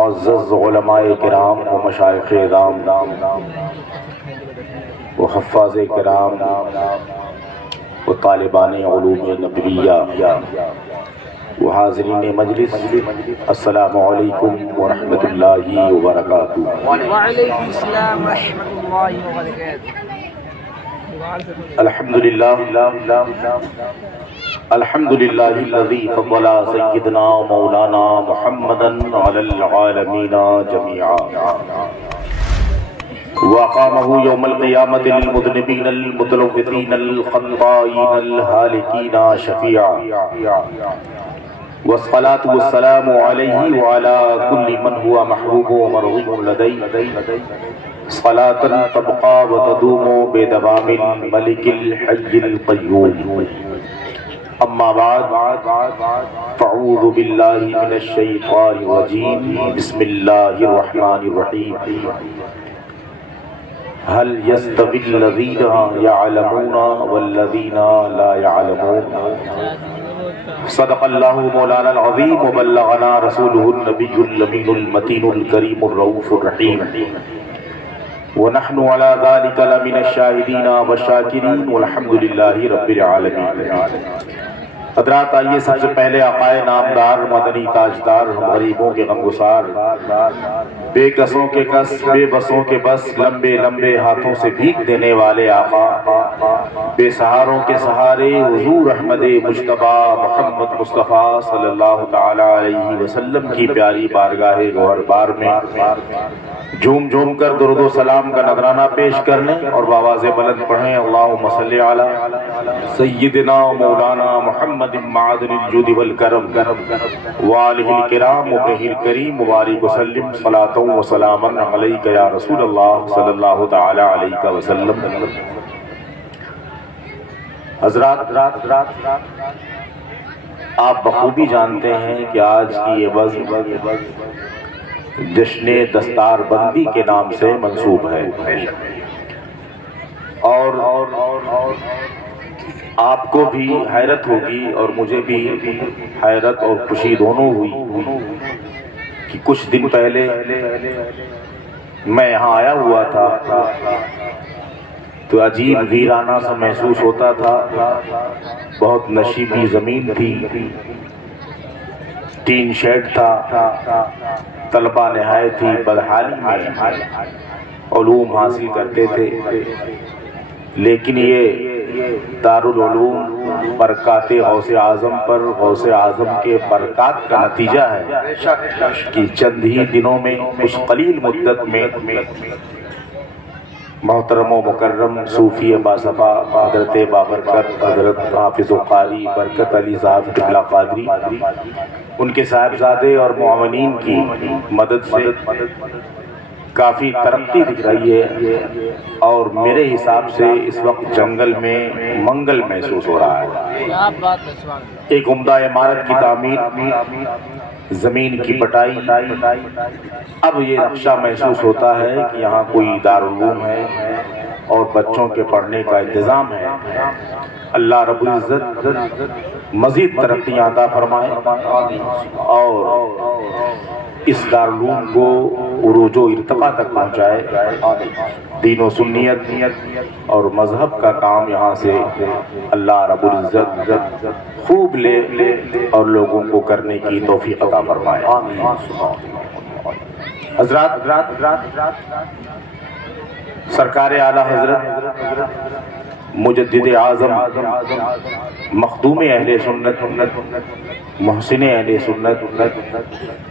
معزز علماء کرام و مشائخ اعظام و حفاظ کرام و طالبان علوم نبویہ و حاضرین مجلس، السلام علیکم ورحمۃ اللہ وبرکاتہ۔ وعلیکم السلام ورحمۃ اللہ وبرکاتہ۔ الحمدللہ الذی فضل سیدنا مولانا محمدا علی العالمین جمیعا وأقامه يوم القيامة للمذنبين المتلوثين الخطائين الهالكين شفيعا، والصلاة والسلام عليه وعلى كل من هو محبوب ومرغوب لديه، صلاة تبقى وتدوم بدوام الملك الحي القيوم، اما بعد فاعوذ بالله من الشيطان الرجيم، بسم الله الرحمن الرحيم، هل يستوي الذين يعلمون والذين لا يعلمون؟ صدق الله مولانا العظيم وبلغنا رسوله النبي الأمين المتين الكريم الرؤوف الرحيم، ونحن على ذلك لمن الشاهدين والشاكرين والحمد لله رب العالمين۔ حضرات، آئیے سب سے پہلے آقائے نامدار مدنی تاجدار، ہم غریبوں کے غمگسار، بے کسوں کے کس، بے بسوں کے بس، لمبے لمبے ہاتھوں سے بھیک دینے والے آقا، بے سہاروں کے سہارے حضور احمد مجتبی محمد مصطفیٰ صلی اللہ تعالی علیہ وسلم کی پیاری بارگاہ گوہر بار میں جھوم جھوم کر درود و سلام کا نذرانہ پیش کرنے اور بآواز بلند پڑھیں، اللہم صلی علی سیدنا مولانا محمد معدن الجود والکرم وآلہ الکرام وابنہ الکریم وبارک وسلم صلاۃ و سلاما علیک یا رسول اللہ صلی اللہ تعالی علیہ وسلم۔ حضرات، آپ بخوبی جانتے ہیں کہ آج کی یہ بزم جشن دستار بندی کے نام سے منسوب ہے، اور آپ کو بھی حیرت ہوگی اور مجھے بھی حیرت اور خوشی دونوں ہوئی کہ کچھ دن پہلے میں یہاں آیا ہوا تھا تو عجیب ویرانہ سا محسوس ہوتا تھا، بہت نشیبی زمین تھی، ٹین شیڈ تھا، طلبہ نہایت ہی بدحالی میں علوم حاصل کرتے تھے، لیکن یہ دارالعلوم برکات غوث اعظم پر، غوث اعظم کے برکات کا نتیجہ ہے کہ چند ہی دنوں میں، کچھ قلیل مدت میں محترم و مکرم صوفی باصفا حضرت بابرکت حضرت حافظ و قاری برکت علی صاحب قبلہ قادری، ان کے صاحبزادے اور معاونین کی مدد سے کافی ترقی دکھ رہی ہے، اور میرے حساب سے اس وقت جنگل میں منگل محسوس ہو رہا ہے۔ ایک عمدہ عمارت کی تعمیر، زمین کی پٹائی، اب یہ نقشہ محسوس ہوتا ہے کہ یہاں کوئی دارالعلوم ہے اور بچوں کے پڑھنے کا انتظام ہے۔ اللہ رب العزت مزید ترقیاں عطا فرمائے اور اس دارالعلوم کو عروج و ارتقاء تک پہنچائے، دین و سنیت اور مذہب کا کام یہاں سے اللہ رب العزت خوب لے اور لوگوں کو کرنے کی توفیق عطا فرمائے۔ حضرات، سرکار اعلیٰ حضرت مجدد اعظم مخدوم اہل سنت محسن اہل سنت،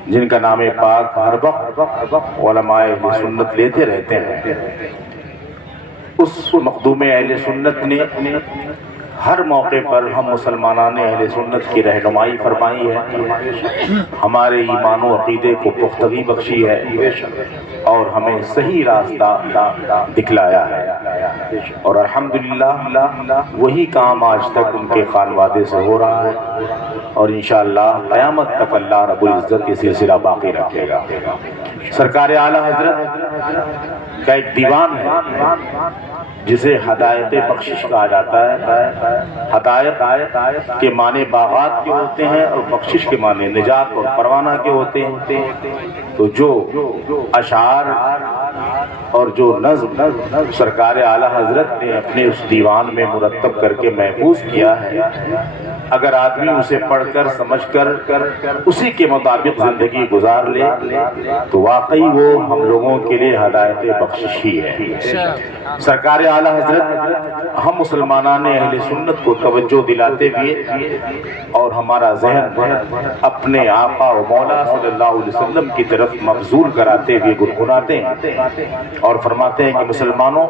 جن کا نام پاک ہر وقت علماء اہل سنت لیتے رہتے ہیں، اس مخدوم اہل سنت نے ہر موقع پر ہم مسلمانان اہل سنت کی رہنمائی فرمائی ہے، ہمارے ایمان و عقیدے کو پختگی بخشی ہے اور ہمیں صحیح راستہ دکھلایا ہے، اور الحمدللہ وہی کام آج تک ان کے خانوادے سے ہو رہا ہے، اور انشاءاللہ قیامت تک اللہ رب العزت یہ سلسلہ باقی رکھے گا۔ سرکار اعلیٰ حضرت کا ایک دیوان ہے جسے ہدایت بخشش کہا جاتا ہے۔ ہدایت کے معنی باغات کے ہوتے ہیں اور بخشش کے معنی نجات اور پروانہ کے ہوتے ہیں۔ تو جو اشعار اور جو نظم سرکار اعلیٰ حضرت نے اپنے اس دیوان میں مرتب کر کے محفوظ کیا ہے، اگر آدمی اسے پڑھ کر سمجھ کر اسی کے مطابق زندگی گزار لے تو واقعی وہ ہم لوگوں کے لیے ہدایت بخشش ہی ہے۔ سرکار اعلیٰ حضرت ہم مسلمانان اہل سنت کو توجہ دلاتے ہوئے اور ہمارا ذہن اپنے آقا و مولا صلی اللہ علیہ وسلم کی طرف مبذول کراتے ہوئے گنگناتے ہیں اور فرماتے ہیں کہ مسلمانوں،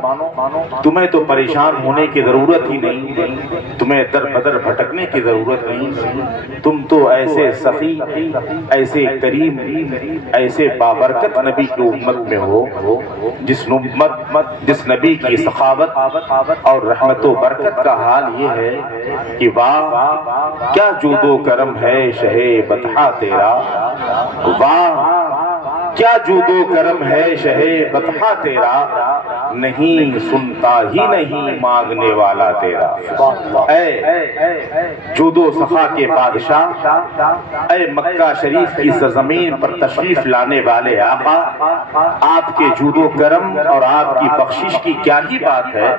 تمہیں تو پریشان ہونے کی ضرورت ہی نہیں، تمہیں در بدر بھٹکنے کی ضرورت نہیں، تم تو ایسے سخی، ایسے کریم، ایسے بابرکت نبی کی امت میں ہو جس نبی کی سخاوت اور رحمت و برکت کا حال یہ ہے کہ واہ کیا جود و کرم ہے شہ بطحہ تیرا، واہ کیا جود و کرم ہے شہ بطحہ تیرا، نہیں سنتا ہی نہیں مانگنے والا تیرا۔ اے جود و سخا کے بادشاہ، اے مکہ شریف کی سرزمین پر تشریف لانے والے آقا، آپ کے جود و کرم اور آپ کی بخشش کی کیا ہی بات ہے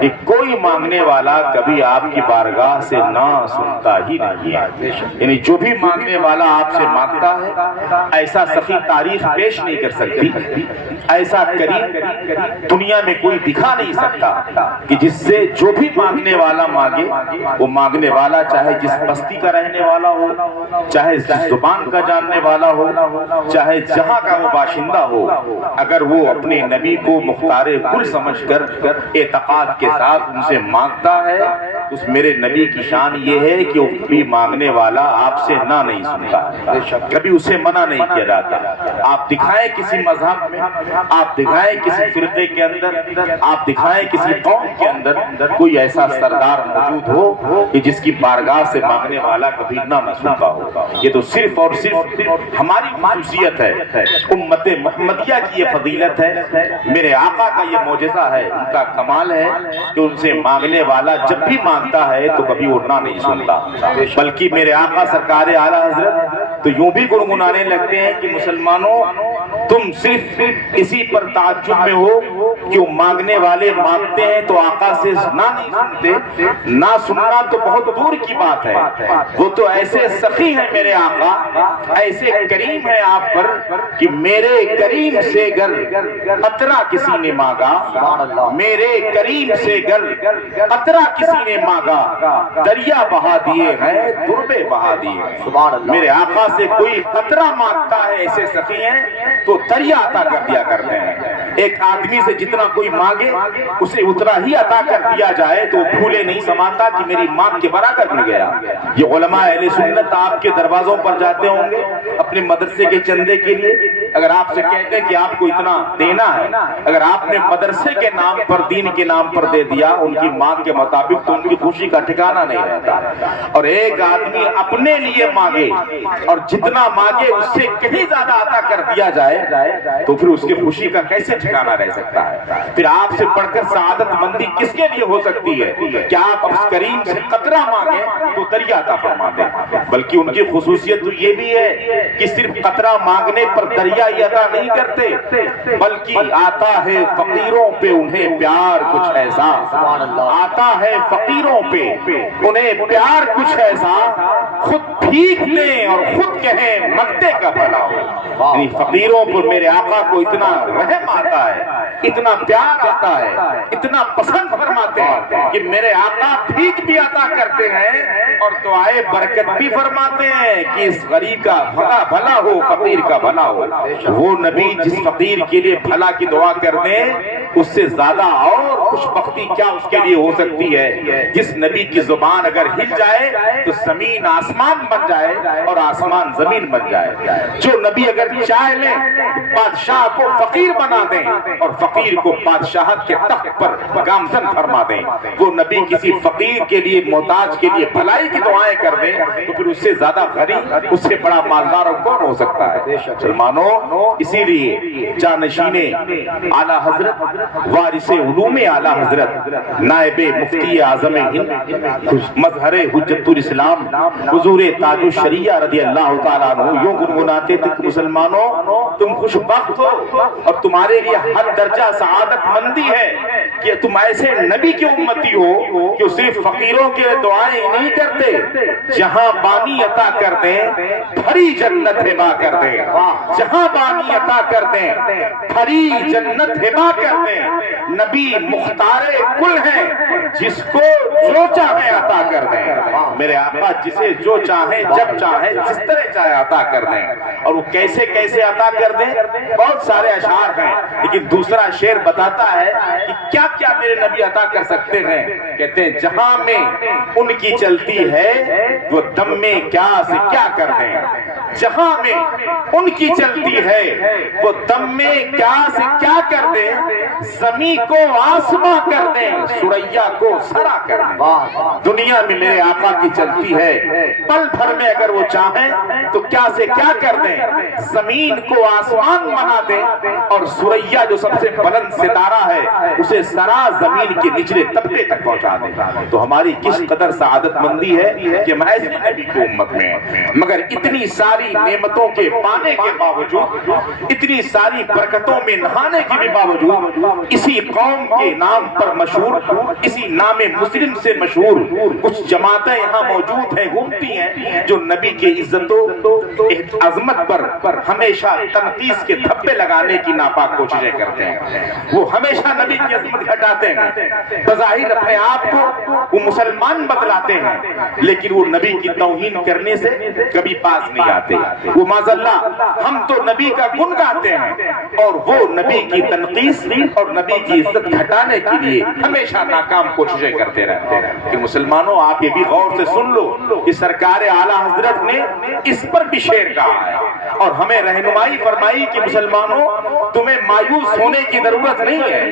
کہ کوئی مانگنے والا کبھی آپ کی بارگاہ سے نہ سنتا ہی نہیں ہے۔ یعنی جو بھی مانگنے والا آپ سے مانگتا ہے، ایسا سخی تاریخ پیش نہیں کر سکتی، ایسا کریم دنیا میں کوئی دکھا نہیں سکتا کہ جس سے جو بھی مانگنے والا مانگے، وہ مانگنے والا چاہے جس بستی کا رہنے والا ہو، چاہے جس زبان کا جاننے والا ہو، چاہے جہاں کا وہ باشندہ ہو، اگر وہ اپنے نبی کو مختار کل سمجھ کر اعتقاد کے ساتھ ان سے مانگتا ہے، اس میرے نبی کی شان یہ ہے کہ وہ بھی مانگنے والا آپ سے نہ نہیں سنتا، کبھی اسے منع نہیں کیا جاتا۔ آپ دکھائیں کسی مذہب میں، آپ دکھائیں کسی فرقے کے اندر، آپ دکھائیں کسی قوم کے اندر کوئی ایسا سردار موجود ہو کہ جس کی بارگاہ سے مانگنے والا کبھی نہ سنتا ہو۔ یہ تو صرف اور صرف ہماری خصوصیت ہے، امت محمدیہ کی یہ فضیلت ہے، میرے آقا کا یہ معجزہ ہے، ان کا کمال ہے کہ ان سے مانگنے والا جب بھی مانگتا ہے تو کبھی وہ نہ نہیں سنتا، بلکہ میرے آقا سرکار اعلیٰ حضرت تو یوں بھی گنگنانے لگتے ہیں کہ مسلمانوں تم صرف اسی پر تعجب میں ہو کہ وہ مانگنے والے مانگتے ہیں تو آقا سے نہ نہیں سنتے، نہ سننا تو بہت دور کی بات ہے، وہ تو ایسے سخی ہیں میرے آقا، ایسے کریم ہے آپ پر کہ میرے کریم سے گر قطرہ کسی نے مانگا، میرے کریم سے گر قطرہ کسی نے مانگا، دریا بہا دیے ہیں دربے بہا دیے ہیں۔ میرے آقا سے کوئی قطرہ مانگتا ہے، ایسے سخی ہیں تو دریا عطا کر دیا کرتے ہیں۔ ایک آدمی سے جتنا کوئی مانگے اسے اتنا ہی عطا کر دیا جائے تو بھولے نہیں سماتا کہ میری مانگ کے برابر مل گیا۔ یہ علماء اہل سنت آپ کے دروازوں پر جاتے ہوں گے اپنے مدرسے کے چندے کے لیے، اگر آپ سے کہتے ہیں کہ آپ کو اتنا دینا ہے، اگر آپ نے مدرسے کے نام پر، دین کے نام پر دے دیا ان کی مانگ کے مطابق، تو ان کی خوشی کا ٹھکانہ نہیں رہتا۔ اور ایک آدمی اپنے لیے مانگے اور جتنا مانگے اس سے کہیں زیادہ عطا کر دیا جائے تو پھر اس کی خوشی کا کیسے ٹھکانہ رہ سکتا ہے؟ پھر آپ سے پڑھ کر سعادت مندی کس کے لیے ہو سکتی ہے کہ آپ اس کریم سے قطرہ مانگیں تو دریا عطا فرما دیں؟ بلکہ ان کی خصوصیت تو یہ بھی ہے کہ صرف قطرہ مانگنے پر دریا ہی عطا نہیں کرتے، بلکہ آتا ہے فقیروں پہ انہیں پیار کچھ ایسا، آتا ہے فقیروں پہ انہیں پیار کچھ ایسا، خود بھیک دیں اور خود کہیں منگتے کا بھلا ہو۔ یعنی فقیروں پر میرے آقا کو اتنا رحم آتا ہے، اتنا پیار آتا ہے، اتنا پسند فرماتے ہیں کہ میرے آقا بھیک بھی عطا کرتے ہیں اور دعائے برکت بھی فرماتے ہیں کہ اس غریب کا بھلا ہو، فقیر کا بھلا ہو۔ وہ نبی جس فقیر کے لیے بھلا کی دعا کر دیں اس سے زیادہ اور خوش بختی کیا اس کے لیے ہو سکتی ہے؟ جس نبی کی زبان اگر ہل جائے تو زمین آسمان بن جائے اور آسمان زمین بن جائے۔ جو نبی اگر چاہ لیں بادشاہ کو فقیر بنا دیں اور فقیر کو بادشاہت کے تخت پر گامزن فرما دیں. وہ نبی کسی فقیر کے لیے محتاج کے لیے بھلائی کی دعائیں کر دیں تو پھر اس سے زیادہ غریب اس سے بڑا مالدار کون ہو سکتا ہے؟ مسلمانوں اسی لیے جانشین اعلیٰ حضرت وارث علوم اعلیٰ حضرت نائب مفتی اعظم ہند مظہر حجت الاسلام حضور تاج الشریعہ رضی اللہ تعالیٰ عنہ یوں گنگناتے تھے کہ مسلمانوں تم خوش بخت ہو اور تمہارے لیے ہر درجہ سعادت مندی ہے کہ تم ایسے نبی کی امتی ہو کہ صرف فقیروں کے دعائیں نہیں کرتے، جہاں بانی عطا کر دیں بھری جنت ہبا کر دیں، جہاں بانی عطا کر دیں بھری جنت ہبا کر دیں. نبی مختار کل ہیں، جس کو جو چاہیں عطا کر دیں. میرے آقا جسے جو چاہیں جب چاہیں جس طرح چاہے عطا کر دیں. اور وہ کیسے کیسے عطا کر دیں؟ بہت سارے اشعار ہیں، لیکن دوسرا شعر بتاتا ہے کہ کیا کیا میرے نبی عطا کر سکتے ہیں. کہتے ہیں جہاں میں ان کی چلتی ہے وہ دم میں کیا سے کیا کر دیں. جہاں میں ان کی چلتی ہے وہ دم میں کیا سے کیا کر دیں. زمین کو آسماں کر دیں، سریا کو سرا کر دیں. دنیا میں میرے آقا کی چلتی ہے، پل بھر میں اگر وہ چاہیں تو کیا سے کیا کر دیں. زمین کو آسمان بنا دیں اور سریا جو سب سے بلند ستارہ ہے اسے سرا زمین کے نچلے طبقے تک پہنچا دیں. تو ہماری کس قدر سعادت مندی ہے کہ محض نبی کی امت میں ہیں. مگر اتنی ساری نعمتوں کے پانے کے باوجود، اتنی ساری برکتوں میں نہانے کے بھی باوجود، اسی قوم کے نام پر مشہور، اسی نام مسلم سے مشہور کچھ جماعتیں یہاں موجود ہیں، گھومتی ہیں، جو نبی کی عزت و عظمت پر ہمیشہ تنقیص کے دھبے لگانے کی ناپاک کوششیں کرتے ہیں. وہ ہمیشہ نبی کی عظمت گھٹاتے ہیں، بظاہر اپنے آپ کو وہ مسلمان بتلاتے ہیں، لیکن وہ نبی کی توہین کرنے سے کبھی پاس نہیں آتے. وہ معذاللہ ہم تو نبی کا گن گاتے ہیں اور وہ نبی کی تنقیص اور نبی کی عزت گھٹانے کے لیے ہمیشہ ناکام کوششیں کرتے رہتے ہیں. کہ مسلمانوں آپ یہ بھی غور سے سن لو کہ سرکار اعلیٰ حضرت نے اس پر بھی شعر کہا ہے اور ہمیں رہنمائی فرمائی کہ مسلمانوں تمہیں مایوس ہونے کی ضرورت نہیں ہے،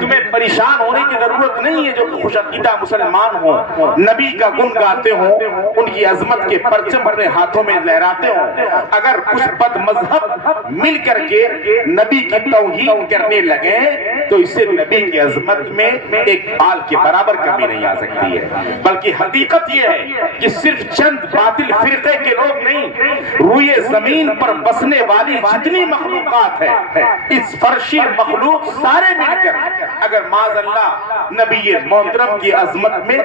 تمہیں پریشان ہونے کی ضرورت نہیں ہے. جو خوش عقیدہ مسلمان ہوں، نبی کا گن گاتے ہوں، ان کی عظمت کے پرچم اپنے ہاتھوں میں لہراتے ہوں، اگر کچھ بد مذہب مل کر کے نبی کی توہین کرنے لگے تو اس سے نبی کی عظمت میں ایک بال کے برابر کمی نہیں آ سکتی ہے. بلکہ حقیقت یہ ہے کہ صرف چند باطل فرقے کے لوگ نہیں، روئے زمین پر بسنے والی جتنی مخلوقات ہے، اس فرشی مخلوق سارے مل کر اگر معاذ اللہ نبی محترم کی عظمت میں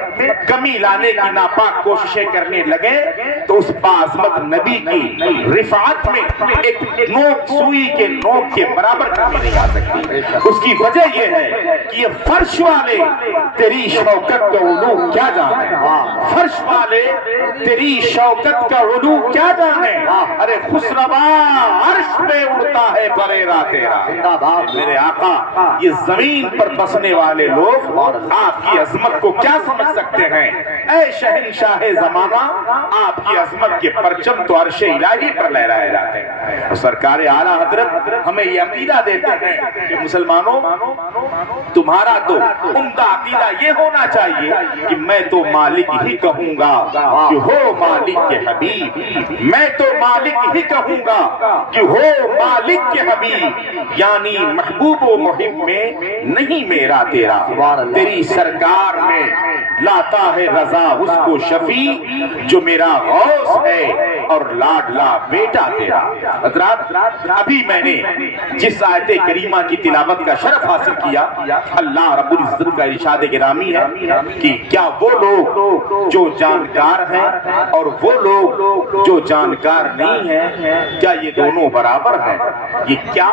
کمی لانے کی ناپاک کوششیں کرنے لگے تو اس باعظمت نبی کی رفعت میں ایک نوک سوئی کے نوک کے برابر کمی نہیں آ سکتی. اس کی وجہ یہ ہے کہ یہ فرش والے تیری شوکت کا علو کیا جانے، فرش والے تیری شوکت کا علو کیا جانے. ارے خسروا عرش پہ اڑتا ہے پریرا تیرا. میرے آقا یہ زمین پر بسنے والے لوگ آپ کی عظمت کو کیا سمجھ سکتے ہیں؟ اے شہنشاہ زمانہ آپ کی عظمت کے پرچم تو عرش الہی پر لہرائے جاتے ہیں. سرکار اعلیٰ حضرت ہمیں یہ عقیدہ دیتے ہیں کہ مسلمانوں تمہارا تو عمدہ عقیدہ یہ ہونا چاہیے کہ میں تو مالک ہی کہوں گا کہ ہو مالک کے حبیب، میں تو مالک ہی کہوں گا کہ ہو مالک کے حبیب، یعنی محبوب و محب میں نہیں میرا تیرا. تیری سرکار میں لاتا ہے رضا اس کو شفیع جو میرا غوث ہے اور لاڈلا بیٹا تیرا. حضرات ابھی میں نے جس آیت کریمہ کی تلاوت کا شرف حاصل کیا، اللہ رب العزت کا ارشاد گرامی ہے کہ کیا وہ لوگ جو جانکار ہیں اور وہ لوگ جو جانکار نہیں ہیں کیا یہ دونوں برابر ہیں؟ یہ کیا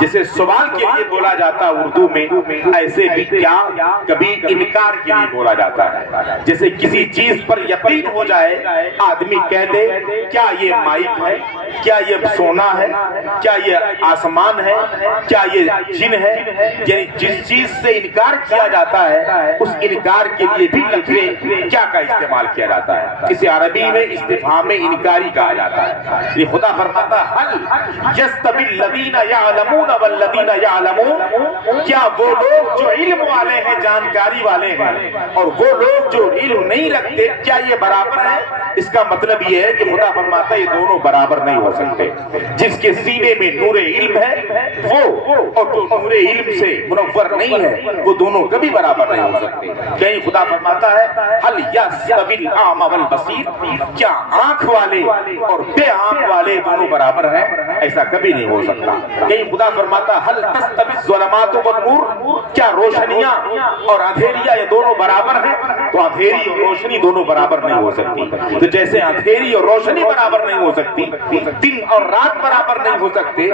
جسے سوال کے لیے بولا جاتا ہے اردو میں، ایسے بھی کیا کبھی انکار کے لیے بولا جاتا ہے. جیسے کسی چیز پر یقین ہو جائے, آدمی کہہ دے کیا یہ مائک ہے, کیا یہ سونا ہے, کیا یہ آسمان ہے, کیا یہ جن ہے. یعنی جس چیز سے انکار کیا جاتا ہے اس انکار کے لیے بھی لفظ کیا کا استعمال کیا جاتا ہے. اسے عربی میں استفہام انکاری کہا جاتا ہے. یہ خدا فرماتا هل يستوي الذين يعلمون والذين يعلمون, کیا وہ لوگ جو علم والے ہیں, جانکاری والے ہیں, اور وہ لوگ جو علم نہیں رکھتے, کیا یہ برابر ہے؟ اس کا مطلب یہ ہے کہ خدا فرماتا ہے یہ دونوں برابر نہیں ہو سکتے. جس کے سینے میں نور علم ہے وہ, اور جو نور علم سے منور نہیں ہے, وہ دونوں کبھی برابر نہیں ہو سکتے. کہیں خدا فرماتا ہے هل يستوي الأعمى والبصير, کیا آنکھ والے اور بے آنکھ والے دونوں برابر ہیں؟ ایسا کبھی نہیں ہو سکتا. کہیں خدا فرماتا هل تستوي الظلمات والنور, کیا روشنیاں اور اندھیریاں یہ دونوں برابر ہیں؟ تو اندھیری اور روشنی دونوں برابر نہیں ہو سکتی. تو جیسے اندھیری اور روشنی برابر نہیں ہو سکتی, دن اور رات برابر نہیں ہو سکتے,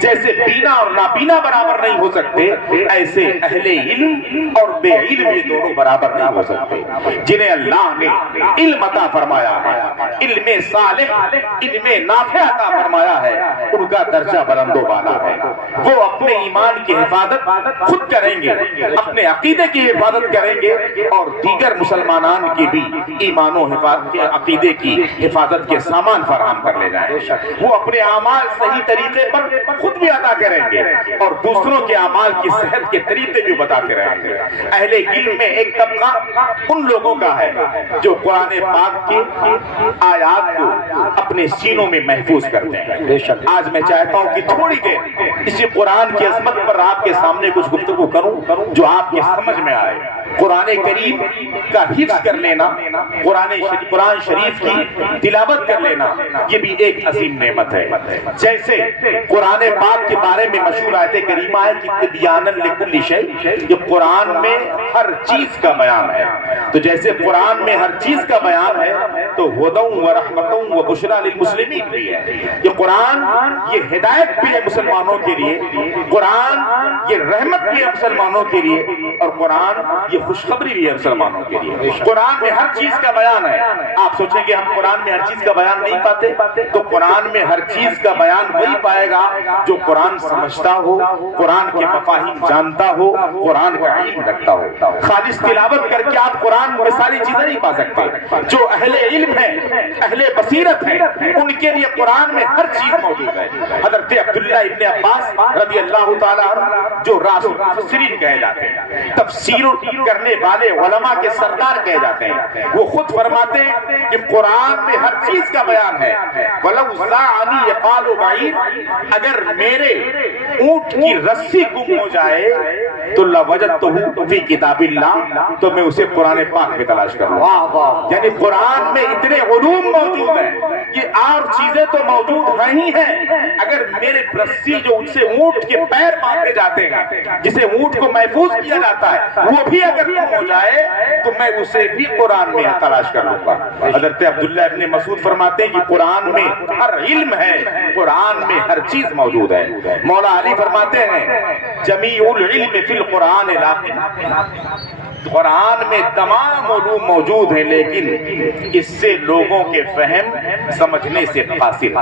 جیسے بینا اور نابینا برابر نہیں ہو سکتے, ایسے اہل علم اور بے علم یہ دونوں برابر نہیں ہو سکتے. جنہیں اللہ نے علم عطا فرمایا ہے, علم صالح, علم نافع عطا فرمایا ہے, ان کا درجہ بلند و بالا ہے. وہ اپنے ایمان کی حفاظت خود کریں گے, اپنے عقیدے کی حفاظت کریں گے, اور دیگر مسلمانان کی بھی ایمان و عقیدے کی حفاظت کے سامان فراہم کر لے جائیں. وہ اپنے اعمال صحیح طریقے پر خود بھی ادا کریں گے, اور دوسروں کے اعمال کی صحت کے طریقے بھی بتاتے رہیں گے. اہل علم میں ایک طبقہ ان لوگوں کا ہے جو قرآن پاک کی آیات کو اپنے سینوں میں محفوظ کرتے ہیں. آج میں چاہتا ہوں کہ تھوڑی دیر اسی قرآن کی عظمت پر آپ کے سامنے کچھ گفتگو کروں جو آپ کے سمجھ میں آئے. قرآن کریم کا حفظ کر لینا, قرآن شریف کی تلاوت کر لینا, یہ بھی ایک عظیم نعمت ہے. جیسے قرآن پاک کے بارے میں مشہور آیت کریمہ ہے کہ تبیانا لکل شیء, یہ قرآن میں ہر چیز کا بیان ہے. تو جیسے قرآن میں ہر چیز کا بیان ہے تو ہدی و رحمت و بشریٰ للمسلمین بھی ہے. یہ قرآن یہ ہدایت بھی ہے مسلمانوں کے لیے, قرآن یہ رحمت بھی ہے مسلمانوں کے لیے, اور قرآن یہ خوشخبری بھی ہے مسلمانوں کے لیے. قرآن میں ہر چیز کا بیان ہے. آپ سوچیں کہ ہم قرآن میں ہر چیز کا بیان نہیں پاتے, تو قرآن میں ہر چیز کا بیان وہی پائے گا جو قرآن سمجھتا ہو, قرآن کے مفاہیم جانتا ہو, قرآن کا علم رکھتا ہو. خالص تلاوت کر کے آپ قرآن میں ساری چیزیں نہیں پا سکتے. جو اہل علم ہیں, اہل بصیرت ہیں, ان کے لیے قرآن میں ہر چیز موجود ہے. حضرت عبداللہ ابن عباس رضی اللہ تعالیٰ عنہ جو راس المفسرین کہے جاتے ہیں, تفسیر کرنے والے علماء کے سردار کہے جاتے ہیں, وہ خود فرماتے ہیں کہ قرآن میں ہر چیز کا بیان ہے. وَلَوْ زَعَنِي يَقَالُ بَعِيرٌ, اگر میرے اونٹ کی رسی گم ہو جائے تو لَوَجَدْتُهُ فِي كِتَابِ اللَّهِ, تو میں اسے قرآن پاک میں تلاش کر لوں. یعنی قرآن میں اتنے علوم موجود ہیں, یہ اور چیزیں تو موجود ہی ہیں. اگر میرے رسی جو ان سے اونٹ کے پیر باندھے جاتے ہیں, جسے اونٹ کو محفوظ کیا جاتا ہے, وہ بھی اگر گم ہو جائے تو میں اسے بھی قرآن میں تلاش کر لوں گا. حضرت عبداللہ ابن مسعود فرماتے ہیں کہ قرآن میں ہر علم ہے, قرآن میں ہر چیز موجود ہے. مولا علی فرماتے ہیں جمیع العلم فی القرآن لاکن, قرآن میں تمام علوم موجود ہیں لیکن اس سے لوگوں کے فہم سمجھنے سے قاصر.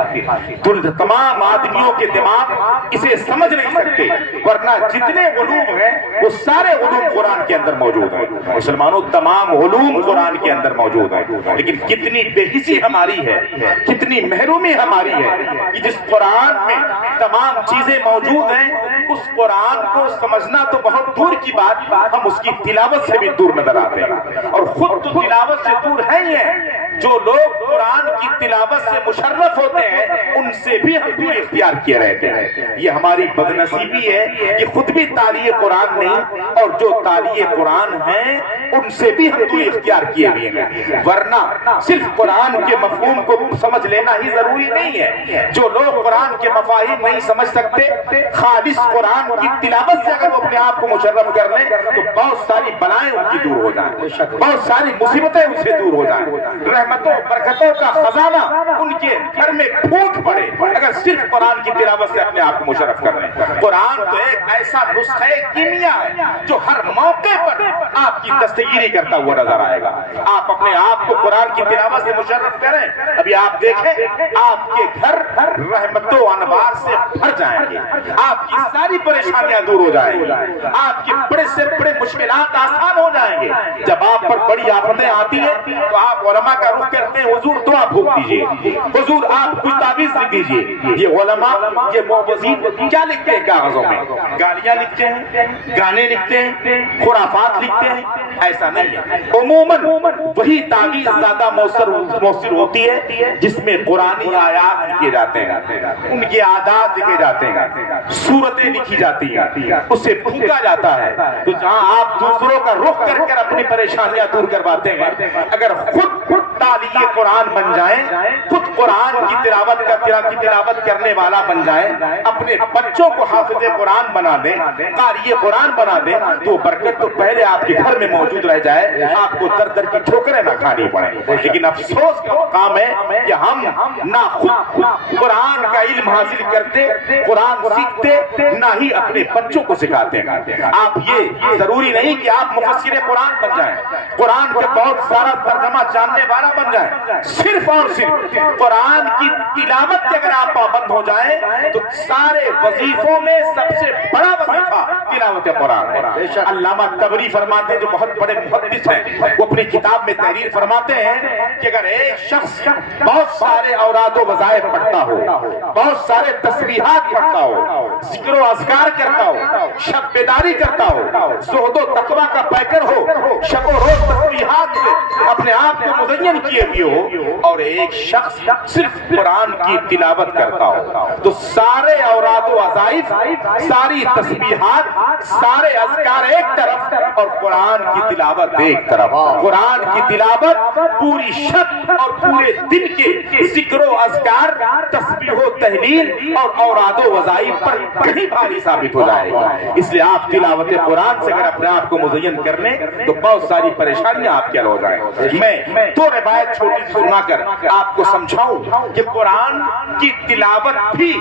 تمام آدمیوں کے دماغ اسے سمجھ نہیں سکتے, ورنہ جتنے علوم ہیں وہ سارے علوم قرآن کے اندر موجود ہیں. مسلمانوں, تمام علوم قرآن کے اندر موجود ہیں, لیکن کتنی بے حسی ہماری ہے, کتنی محرومی ہماری ہے کہ جس قرآن میں تمام چیزیں موجود ہیں اس قرآن کو سمجھنا تو بہت دور کی بات, ہم اس کی تلاوت سے بھی دور نظر آتے ہیں. اور خود تو تلاوت سے دور ہیں ہی ہیں. جو لوگ قرآن کی تلاوت سے مشرف ہوتے ہیں ان سے بھی ہم دور اختیار کیے رہتے ہیں. یہ ہماری بدنصیبی ہے کہ خود بھی تالیہ قرآن نہیں, اور جو تالیہ قرآن ہیں ان سے بھی ہم دور اختیار کیے ہوئے ہیں. ورنہ صرف قرآن کے مفہوم کو سمجھ لینا ہی ضروری نہیں ہے. جو لوگ قرآن کے مفاہیم نہیں سمجھ سکتے, خالص قرآن کی تلاوت سے اگر وہ اپنے آپ کو مشرف کر لیں تو بہت ساری بلائیں ان کی دور ہو جائیں, بہت ساری مصیبتیں ان سے دور ہو جائیں, رحمتوں برکتوں کا خزانہ ان کے گھر میں پھوٹ پڑے اگر صرف قرآن کی تلاوت سے اپنے آپ کو مشرف کر لیں۔ قرآن تو ایک ایسا نسخہ کیمیا ہے جو ہر موقع پر آپ کی دستگیری کرتا ہوا نظر آئے گا۔ آپ اپنے آپ کو قرآن کی تلاوت سے مشرف کریں، ابھی آپ دیکھیں آپ کے گھر رحمتوں انوار سے بھر جائیں گے، آپ کی ساری پریشانیاں دور ہو جائیں گی، آپ کی بڑے سے بڑے مشکلات آسان ہو جائیں گے۔ جب آپ پر بڑی آفتیں آتی ہیں تو آپ علماء کا رخ کرتے ہیں، حضور دعا پھونک دیجئے، حضور آپ کچھ تعویذ لکھ دیجئے۔ یہ علماء، یہ موعظین کیا لکھتے ہیں کاغذوں میں؟ گالیاں لکھتے ہیں، گانے لکھتے ہیں، خرافات لکھتے ہیں؟ ایسا نہیں ہے۔ عموماً وہی تعویذ زیادہ مؤثر ہوتی ہے جس میں قرآنی آیات لکھے جاتے ہیں، ان کے عادات لکھے جاتے ہیں، صورتیں لکھی جاتی ہیں، اسے پھونکا جاتا ہے۔ تو جہاں آپ دوسروں کا رخ کر کر اپنی پریشانیاں دور کرواتے ہیں، اگر خود تالیہ قرآن بن جائیں، خود قرآن کی تلاوت کرنے والا بن جائیں، اپنے بچوں کو حافظ قرآن بنا دیں، قاری قرآن بنا دیں، تو برکت تو پہلے آپ کے گھر میں موجود رہ جائے، آپ کو در در کی ٹھوکریں نہ کھانی پڑیں۔ لیکن افسوس کا مقام ہے کہ ہم نہ خود قرآن کا علم حاصل کرتے، قرآن سیکھتے، نہ ہی اپنے بچوں کو سکھاتے ہیں۔ آپ یہ ضروری نہیں کہ آپ مفسر قرآن بن جائیں، قرآن کے بہت سارا ترجمہ جاننے والا بن جائیں، صرف اور صرف قرآن کی تلاوت کے اگر آپ پابند ہو جائیں تو سارے وظیفوں میں سب سے بڑا وظیفہ تلاوت قرآن ہے۔ علامہ طبری فرماتے ہیں، جو بہت بڑے محدث ہیں، وہ اپنی کتاب میں تحریر فرماتے ہیں کہ اگر ایک شخص بہت سارے اوراد و وظائف پڑھتا ہو، بہت سارے تسبیحات پڑھتا ہو، ذکر و اذکار کرتا ہو، شب بیداری کرتا ہو، زہد و تقوی کا پیکر ہو، شب و روز تسبیحات سے اپنے آپ کو مزین کیے ہوئے ہو، اور ایک شخص صرف قرآن کی تلاوت کرتا ہو، تو سارے اوراد و وظائف، ساری تسبیحات، سارے اذکار ایک طرف اور قرآن کی تلاوت ایک طرف۔ قرآن کی تلاوت پوری شب اور پورے دن کے ذکر و اذکار، تسبیح و تہلیل اور اوراد و وظائف پر کہیں بھاری ثابت ہو جائے گا۔ اس لیے آپ تلاوت قرآن سے اگر اپنے آپ کو مزین کر لیں تو بہت ساری پریشانیاں آپ کے حل ہو جائیں۔ میں دو روایت چھوٹی سی سنا کر آپ کو سمجھاؤں کہ قرآن کی تلاوت بھی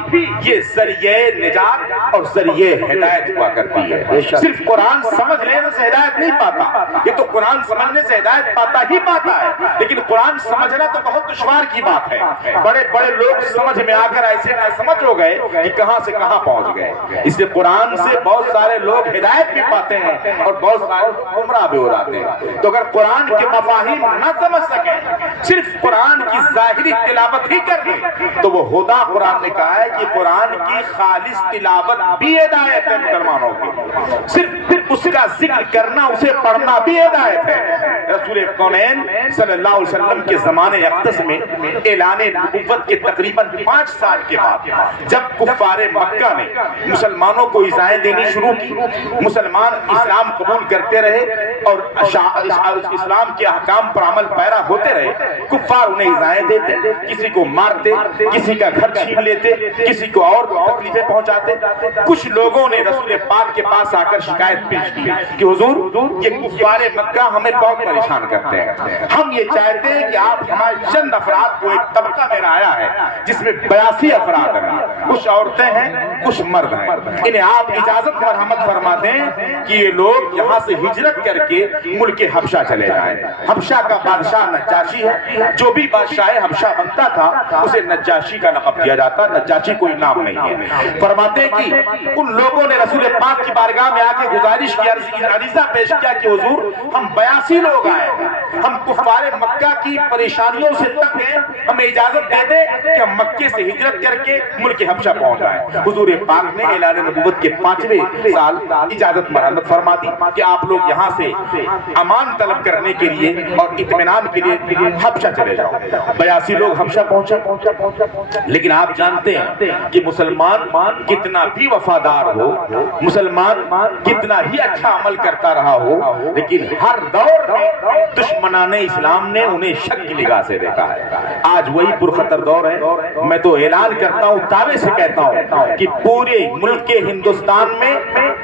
یہ ذریعہ نجات اور ذریعہ ہدایت ہوا کرتی ہے۔ صرف قرآن سمجھ لینے سے ہدایت نہیں پاتا، یہ تو قرآن سمجھنے سے ہدایت پاتا ہی پاتا ہے، لیکن قرآن سمجھنا تو بہت دشوار کی بات ہے۔ بڑے بڑے لوگ سمجھ میں آ کر ایسے نہ سمجھ ہو گئے کہ کہاں سے کہاں پہنچ گئے۔ اس لیے قرآن سے بہت سارے لوگ ہدایت بھی پاتے ہیں اور بہت سارے گمراہ بھی ہو جاتے ہیں۔ تو اگر قرآن کے مفاہیم نہ سمجھ سکیں، صرف قرآن کی ظاہری تلاوت ہی کر لیں، تو وہ ہدا قرآن نے کہا ہے کہ قرآن کی خالص تلاوت بھی ہدایت ہے مسلمانوں کی، صرف اس کا ذکر کرنا، اسے پڑھنا بھی ہدایت ہے۔ رسول کونین صلی اللہ علیہ وسلم کے زمانے اقدس میں اعلان نبوت کے تقریباً 5 سال کے بعد جب کفار مکہ نے مسلمانوں کو ایذائیں دینی شروع کی، مسلمان اسلام قبول کرتے رہے اور اسلام کے احکام پر عمل پیرا ہوتے رہے، کفار انہیں ایذائیں دیتے، کسی کو مارتے، کسی کا گھر چھین لیتے، کسی کو اور تکلیفیں پہنچاتے۔ کچھ لوگوں نے رسول پاک کے پاس آ کر شکایت پیش کی کہ حضور یہ کفار مکہ ہمیں بہت پریشان کرتے ہیں، ہم یہ چاہتے ہیں کہ آپ ہمارے چند افراد کو، ایک طبقہ میرا آیا ہے جس میں 82 افراد ہیں، کچھ عورتیں ہیں کچھ مرد ہیں، انہیں آپ اجازت مرحمت فرما دیں کہ یہ لوگ یہاں سے ہجرت کر کے ملک حبشہ چلے جائیں۔ حبشہ کا بادشاہ نجاشی ہے، جو بھی بادشاہ حبشہ بنتا تھا اسے نجاشی کا لقب دیا جاتا، نجاشی کوئی نام نہیں ہے۔ فرماتے ہیں کہ ان لوگوں نے رسول پاک کی بارگاہ میں آ کے گزارش کی، عریضہ پیش کیا کہ حضور ہم 82 لوگ آئے ہیں، ہم کفار مکہ کی پریشانیوں سے تنگ ہیں، ہمیں اجازت دے دیں کہ ہم مکے سے ہجرت کر کے ملک حبشہ پہنچ جائیں۔ حضور پاک نے اعلان نبوت کے 5ویں سال اجازت مرحمت فرما دی کہ آپ لوگ یہاں سے امان طلب کرنے کے لیے اور اطمینان کے لیے حبشہ چلے جاؤ۔ 82 لوگ حبشہ پہنچے، لیکن آپ جانتے ہیں کہ مسلمان کتنا بھی وفادار ہو، مسلمان کتنا ہی اچھا عمل کرتا رہا ہو، لیکن ہر دور میں دشمنان اسلام نے انہیں شک کی نگاہ سے دیکھا ہے۔ آج وہی پرخطر دور ہے۔ میں تو اعلان کرتا ہوں، دعوے سے کہتا ہوں کہ پورے ملک کے ہندوستان میں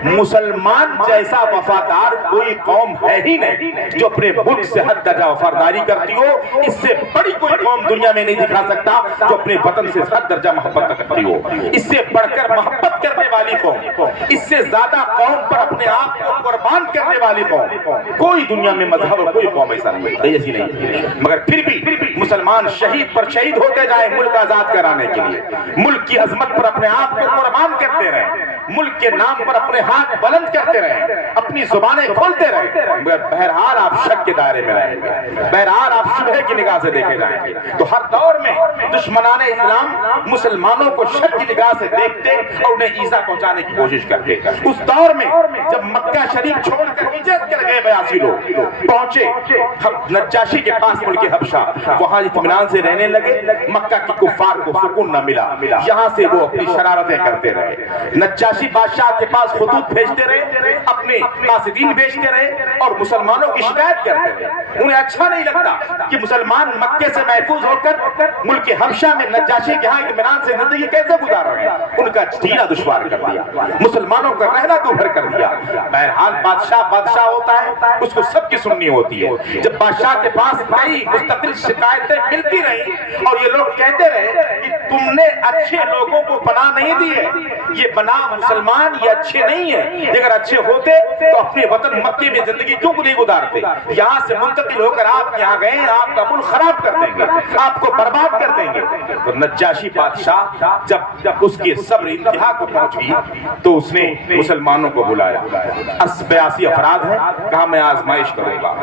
مسلمان جیسا وفادار کوئی قوم ہے ہی نہیں جو اپنے ملک سے حد درجہ وفاداری کرتی ہو. اس سے بڑی کوئی قوم دنیا میں نہیں دکھا سکتا جو اپنے وطن سے حد درجہ محبت کرتی ہو. اس سے بڑھ کر محبت کرنے والی قوم, اس سے زیادہ قوم پر اپنے آپ کو قربان کرنے والی قوم کوئی دنیا میں مذہب اور کوئی قوم ایسا نہیں ہے, ایسی نہیں. مگر پھر بھی مسلمان شہید پر شہید ہوتے جائیں ملک آزاد کرانے کے لیے, ملک کی عظمت پر اپنے آپ کو قربان کرتے رہیں, ملک کے نام پر اپنے ہاتھ بلند کرتے رہیں, اپنی زبانیں کھولتے رہیں. مگر بہرحال آپ شک کے دائرے میں رہیں گے, بہرحال آپ شبہ کی نگاہ سے دیکھے جائیں گے. تو ہر دور میں دشمنان اسلام مسلمانوں کو شک کی نگاہ سے دیکھتے اور انہیں ایذا پہنچانے کی کوشش کرتے. اس دور میں جب مکہ شریف چھوڑ کر ہجرت کر گئے 82 لوگ پہنچے نجاشی کے پاس ملک حبشہ, وہاں اطمینان سے رہنے لگے. مکہ کے کفار کو سکون نہ ملا, یہاں سے وہ اپنی شرارتیں کرتے رہے. نجاشی بادشاہ کے پاس خطوط بھیجتے رہے, اپنے قاصدین بھیجتے رہے اور مسلمانوں کی شکایت کرتے رہے. انہیں اچھا نہیں لگتا کہ مسلمان مکے سے محفوظ ہو کر ملک حبشہ میں نجاشی کے ہاں اطمینان سے زندگی کیسے گزار رہے ہیں. ان کا جینا دشوار کر دیا, مسلمانوں کا رہنا دوبھر کر دیا. بہرحال بادشاہ ہوتا ہے, اس کو سب کی سننی ہوتی ہے. جب بادشاہ کے پاس کئی مستقل شکایتیں ملتی رہی اور یہ لوگ کہتے رہے کہ تم نے اچھے لوگوں کو پناہ نہیں دی ہے, یہ پناہ مسلمان یہ اچھے نہیں ہیں, اگر اچھے ہوتے تو اپنے وطن مکے میں زندگی کیوں نہیں گزارتے. یہاں سے منتقل ہو کر آپ یہاں گئے, آپ کا ملک خراب کر دیں گے, آپ کو برباد کر دیں گے. تو نجاشی بادشاہ جب اس کے صبر انتہا کو پہنچ گئی تو اس نے مسلمانوں کو بلایا. 82 افراد ہیں, کہا میں آزمائش کروں گا,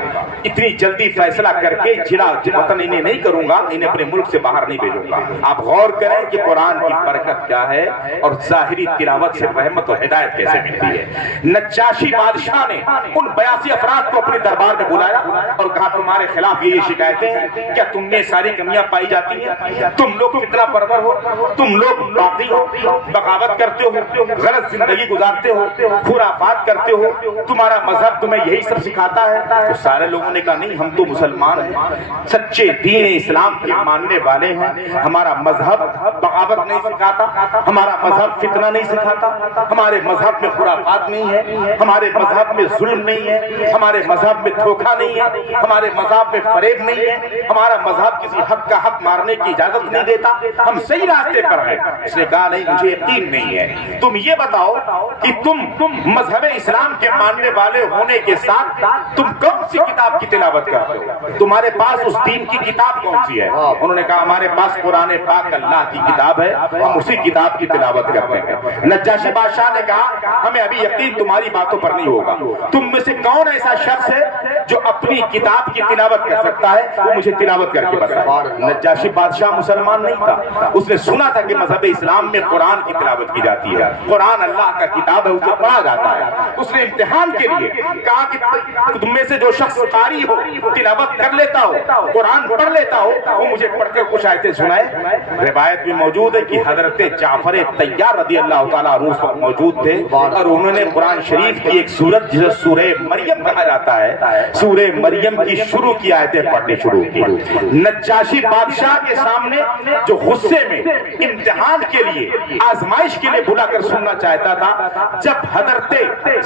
اتنی جلدی فیصلہ کر کے جلا وطن انہیں نہیں کروں گا, انہیں اپنے ملک سے باہر نہیں بھیجوں گا. آپ غور کریں کہ قرآن کی برکت کیا ہے اور ظاہری تلاوت سے رحمت اور ہدایت کیسے ملتی ہے. نجاشی بادشاہ نے ان 82 افراد کو اپنے دربار میں بلایا اور کہا تمہارے خلاف یہ شکایتیں ہیں, کیا تم میں ساری کمیاں پائی جاتی ہیں؟ تم لوگ فتنہ پرور ہو, تم لوگ باغی ہو, بغاوت کرتے ہو, غلط زندگی گزارتے ہو, خرافات کرتے ہو, تمہارا مذہب تمہیں یہی سب سکھاتا ہے. تو سارے لوگوں نے کہا نہیں, ہم تو مسلمان ہیں, سچے دین اسلام کے ماننے والے ہیں, ہمارا مذہب بغاوت نہیں سکھاتا, ہمارا مذہب فتنہ نہیں سکھاتا, ہمارے مذہب میں خرافات نہیں ہے, ہمارے مذہب میں ظلم نہیں ہے, ہمارے مذہب میں دھوکہ نہیں ہے, ہمارے مذہب میں فریب نہیں ہے, ہمارا مذہب کسی حق کا حق مارنے کی اجازت نہیں دیتا, ہم صحیح راستے پر ہیں. اس نے کہا نہیں, مجھے یقین نہیں ہے. تم یہ بتاؤ کہ تم مذہب اسلام کے ماننے والے ہونے کے ساتھ تم کون سی کتاب کی تلاوت کرتے ہو, تمہارے پاس اس دین کی کتاب کون سی ہے؟ انہوں نے کہا ہمارے پاس قرآن پاک اللہ کی کتاب ہے, ہم اسی کتاب کی تلاوت کرتے ہیں. نجاشی بادشاہ نے کہا ہمیں ابھی یقین تمہاری باتوں پر نہیں ہوگا, تم میں سے کون ایسا شخص ہے جو اپنی کتاب کی تلاوت کر سکتا ہے, وہ مجھے تلاوت کر کے بتائے. نجاشی بادشاہ مسلمان نہیں تھا, اس نے سنا تھا کہ مذہب اسلام میں قرآن کی تلاوت کی جاتی ہے, قرآن اللہ کا کتاب ہے, اسے پڑھا جاتا ہے. اس نے امتحان کے لیے کہا کہ تم میں سے جو شخص قاری ہو, تلاوت کر لیتا ہو, قرآن پڑھ لیتا ہو, وہ مجھے پڑھ کر کچھ آیتیں سنائے. روایت میں موجود ہے کہ حضرت جعفر طیار رضی اللہ تعالیٰ عنہ موجود تھے اور انہوں نے قرآن شریف کی ایک سورت جسے سورہ مریم کہا جاتا ہے, سورہ مریم کی شروع کی آیتیں پڑھنے شروع کی. نجاشی بادشاہ کے سامنے جو غصے میں امتحان کے لیے آزمائش کے لیے بلا کر سننا چاہتا تھا, جب حضرت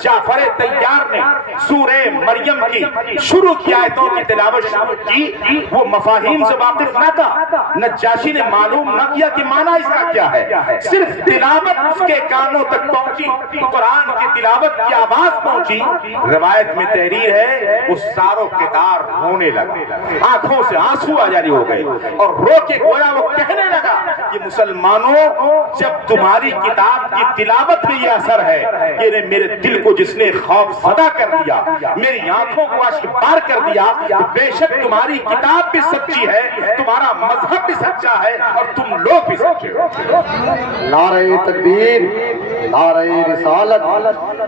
جعفر طیار نے سورہ مریم کی شروع کی آیتوں کی تلاوت شروع کی, وہ مفاہیم سے واقف نہ تھا. نجاشی نے معلوم نہ کیا کہ معنی اس کا کیا ہے, صرف تلاوت اس کے کانوں تک پہنچی, قرآن کی تلاوت کی آواز پہنچی. روایت میں تحریر ہے وہ ساروں کے دار رونے لگا, آنکھوں سے آنسو آ جاری ہو گئے اور رو کے گویا وہ کہنے لگا کہ مسلمانوں, جب تمہاری کتاب کی تلاوت میں یہ اثر ہے, یہ میرے دل کو جس نے خوف زدہ کر دیا, میری آنکھوں کو اشکبار کر دیا, بے شک تمہاری کتاب بھی سچی ہے, تمہارا مذہب بھی سچا ہے اور تم لوگ بھی سچے ہو. نعرہ تکبیر, نعرہ رسالت,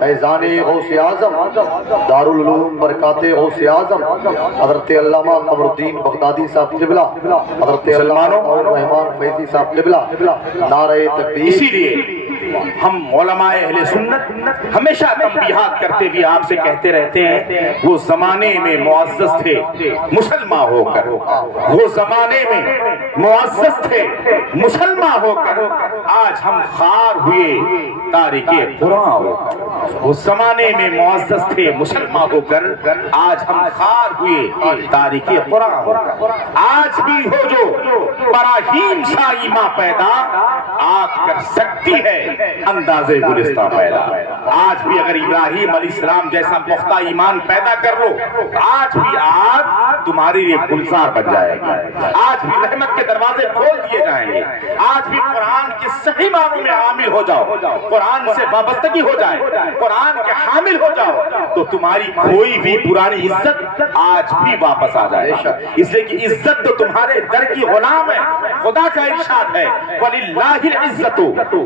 فیضان غوث اعظم, دارالعلوم برکات غوث اعظم حضرت علامہ قمر الدین بغدادی صاحب قبلہ, حضرت علامہ رحمان فیضی صاحب قبلہ, نعرہ تکبیر. اسی لیے ہم علماء اہل سنت ہمیشہ تنبیہات کرتے ہوئے آپ سے کہتے رہتے ہیں, وہ زمانے میں معزز تھے مسلمان ہو کر, وہ زمانے میں معزز تھے مسلمان ہو کر, آج ہم خار ہوئے تارک قرآن ہو کر. اس زمانے میں معزز تھے مسلمان ہو کر، آج ہم خار ہوئے تاریخ قرآن ہو کر۔ آج بھی ہو جو براہیم سا ایمان پیدا، آگ کر سکتی ہے انداز گلستہ پیدا۔ آج بھی اگر ابراہیم علیہ السلام جیسا پختہ ایمان پیدا کر لو، آج بھی آگ تمہارے لیے گلزار بن جائے گی، آج بھی رحمت کے دروازے کھول دیے جائیں گے۔ آج بھی قرآن کے صحیح معنوں میں عامل ہو جاؤ، قرآن سے وابستگی ہو جائے، قرآن کے حامل ہو جاؤ، تو تمہاری کوئی بھی پرانی عزت آج بھی واپس آ جائے۔ اس لیے کہ عزت تو تمہارے در کی غلام ہے۔ خدا کا ارشاد ہے وَلِلَّهِ الْعِزَّةُ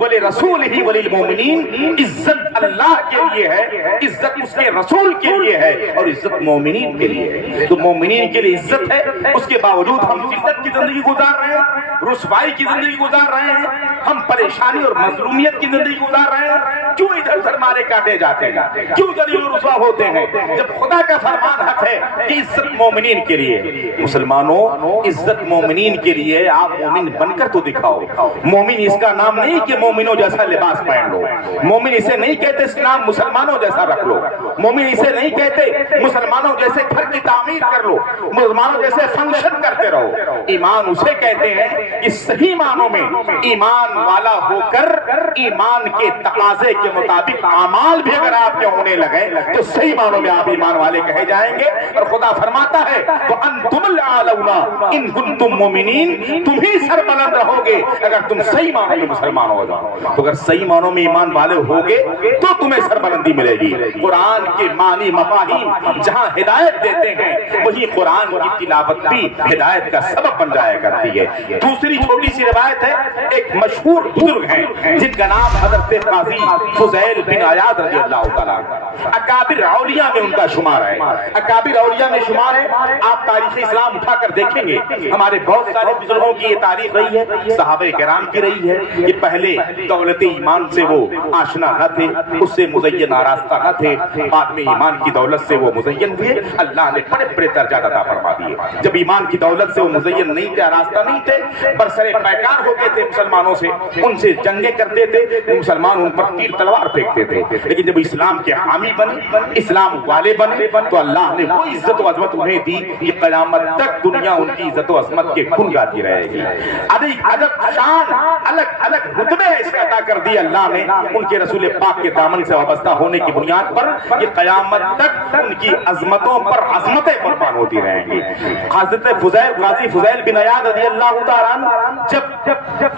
وَلِرَسُولِهِ وَلِلْمُؤْمِنِينَ، عزت اللہ کے لیے ہے، عزت اس کے رسول کے لیے ہے، اور عزت مومنین کے لیے ہے۔ تو مومنین کے لیے عزت ہے، اس کے باوجود ہم ذلت کی زندگی گزار رہے ہیں، رسوائی کی زندگی گزار رہے ہیں، ہم پریشانی اور مظلومیت کی زندگی گزار رہے ہیں۔ کیوں ادھر ادھر مارے کاٹے جاتے ہیں، کیوں ذلیل و رسوا ہوتے ہیں، جب خدا کا فرمان حق ہے کہ عزت مومنین کے لیے۔ مسلمانوں، عزت مومنین کے لیے، آپ مومن بن کر تو دکھاؤ۔ مومن اس کا نام نہیں کہ مومنوں جیسا لباس پہن لو، مومن اسے نہیں کہتے اس نام مسلمانوں جیسا رکھ لو، مومن اسے نہیں کہتے مسلمانوں جیسے گھر کی تعمیر کر لو، مسلمانوں جیسے فنکشن کرتے رہو۔ ایمان اسے کہتے ہیں کہ صحیح معنوں میں ایمان والا ہو کر ایمان کے تقاضے کے مطابق اعمال بھی اگر آپ کے ہونے لگے تو صحیح معنوں میں آپ ایمان والے کہے جائیں گے۔ اور خدا فرماتا ہے وَأَنْتُمُ الْأَعْلَوْنَ إِن كُنتُم مُؤْمِنِينَ، تم ہی سربلند رہو گے اگر تم صحیح معنوں میں مسلمان ہو جاؤ۔ تو اگر صحیح معنوں میں ایمان والے ہوگے تو تمہیں سربلندی ملے گی۔ قرآن کے معنی مفاہیم جہاں ہدایت دیتے ہیں، وہی قرآن کی تلاوت بھی ہدایت کا سبب بن جایا کرتی ہے۔ دوسری چھوٹی سی روایت ہے، ایک مشہور بزرگ ہیں جن کا نام حضرت قاضی فضیل بن عیاض رضی اللہ تعالیٰ عنہ، اکابر اولیاء میں ان کا شمار ہے، اکابر اولیاء میں شمار ہے۔ آپ تاریخ اسلام اٹھا کر دیکھیں گے، ہمارے بہت سارے بزرگوں کی یہ تاریخ رہی ہے، صحابہ کرام کی رہی ہے کہ پہلے دولت ایمان سے وہ آشنا نہ تھے، اس سے مزین آراستہ نہ تھے، بعد میں ایمان کی دولت سے وہ مزین ہوئے، اللہ نے بڑے بڑے درجات عطا فرما دیے۔ جب ایمان کی دولت سے وہ مزین نہیں تھے، آراستہ نہیں تھے، برسرے پیکار ہو گئے تھے مسلمانوں سے، ان سے جنگیں کرتے تھے، مسلمان ان پر تیر تلوار پھینکتے تھے، لیکن جب اسلام کے حامی بنے، اسلام والے بنے، تو اللہ نے وہ عزت و عظمت انہیں دی کہ قیامت تک دنیا ان کی عزت و عظمت کے گن گاتی رہے گی۔ ادب شان الگ الگ رتبے ایسے عطا کر دی اللہ نے ان کے رسول پاک کے دامن سے وابستہ ہونے کی بنیاد پر کہ قیامت تک ان کی عظمتوں پر عظمتیں قربان ہوتی رہیں گی۔ حضرت قاضی فضیل بن عیاض رضی اللہ تعالیٰ عنہ جب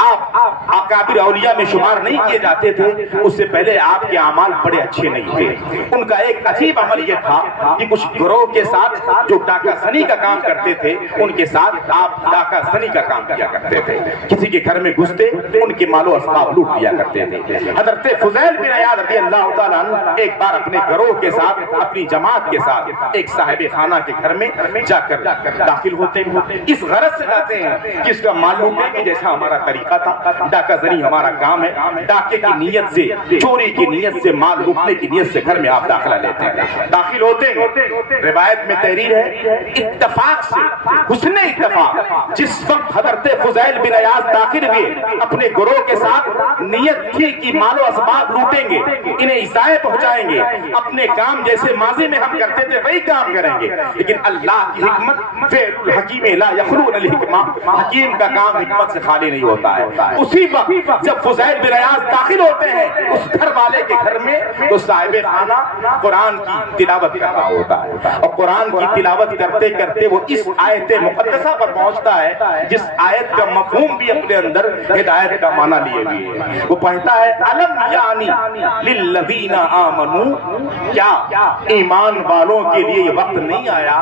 آپ اکابر اولیاء میں شمار نہیں کیے جاتے تھے، اس سے پہلے آپ کے اعمال بڑے اچھے نہیں تھے۔ ان کا ایک عجیب عمل یہ تھا کہ کچھ گروہ کے ساتھ جو ڈاکہ زنی کا کام کرتے تھے، ان کے ساتھ آپ ڈاکہ زنی کا کام کیا کرتے تھے، کسی کے گھر میں گھستے ان کے مال و اسباب لوٹ لیا کرتے تھے۔ حضرت فضیل بن عیاض رضی اللہ تعالیٰ عنہ ایک بار اپنے گروہ کے ساتھ، اپنی جماعت کے ساتھ ایک صاحب خانہ کے گھر میں جا کر داخل ہوتے ہیں، اس غرض سے جاتے ہیں کہ اس کا مال لوٹیں گے، جیسا ہمارا طریقہ تھا، ڈاکہ زنی ہمارا کام ہے، ڈاکے کی نیت سے، چوری کی نیت سے، مال لوٹنے کی نیت سے گھر میں آپ داخلہ لیتے ہیں، داخل ہوتے ہیں۔ روایت میں تحریر ہے اتفاق سے، حسن اتفاق، جس وقت حضرت فضیل بن عیاض داخل ہوئے اپنے گروہ کے ساتھ، نیت تھی کہ مال و اسباب لوٹیں گے، انہیں ایذائیں پہنچائیں گے، اپنے کام جیسے ماضی میں ہم کرتے تھے وہی کام کریں گے، لیکن اللہ کی حکمت، فعل الحکیم لا یخلون الحکمہ، حکیم کا کام حکمت سے خالی نہیں ہوتا ہے۔ اسی وقت جب فضیل بن عیاض داخل ہوتے ہیں اس گھر والے کے گھر میں، تو صاحب خانہ قرآن کی تلاوت کر رہا ہوتا ہے، اور قرآن کی تلاوت کرتے کرتے وہ اس آیت مقدسہ پر پہنچتا ہے جس آیت کا مفہوم بھی اپنے اندر ہدایت کا معنی لیے ہوئے ہے۔ وہ پڑھتا ہے الم یعنی للذین آمنوا، کیا ایمان والوں کے لیے یہ وقت نہیں آیا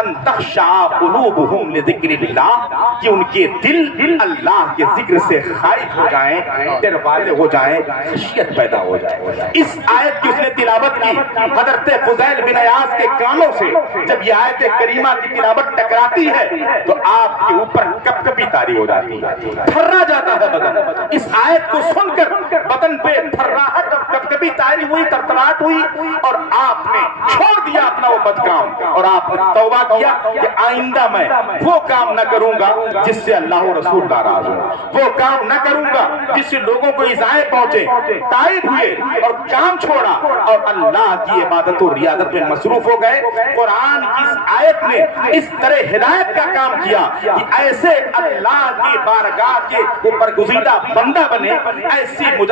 ان تخشع قلوبہم لذکر اللہ، کہ ان کے دل اللہ کے ذکر سے خائف ہو جائیں، ڈر والے ہو جائیں، خشیت پیدا ہو جائے۔ اس آیت کی اس نے تلاوت کی، حضرت فضیل بن عیاض کے کانوں سے جب یہ آیت کریمہ کی تلاوت ٹکراتی ہے تو آپ کے اوپر کپ کپی طاری ہو جاتی ہے، تھرا جاتا جاتا ہے بدن۔ اس آیت کو سن کر بدن پہ تھرراہٹ اور کبھی تاری ہوئی، ترتراہٹ ہوئی، اور آپ نے چھوڑ دیا اپنا وہ بد کام، اور آپ نے توبہ کیا کہ آئندہ میں وہ کام نہ کروں گا جس سے اللہ و رسول ناراض ہو، وہ کام نہ کروں گا جس سے لوگوں کو ایذائیں پہنچے۔ تائب ہوئے اور کام چھوڑا اور اللہ کی عبادت و ریاضت میں مصروف ہو گئے۔ قرآن کی اس آیت نے اس طرح ہدایت کا کام کیا کہ ایسے اللہ کی بارگاہ کے اوپر گزیدہ بندہ بنے،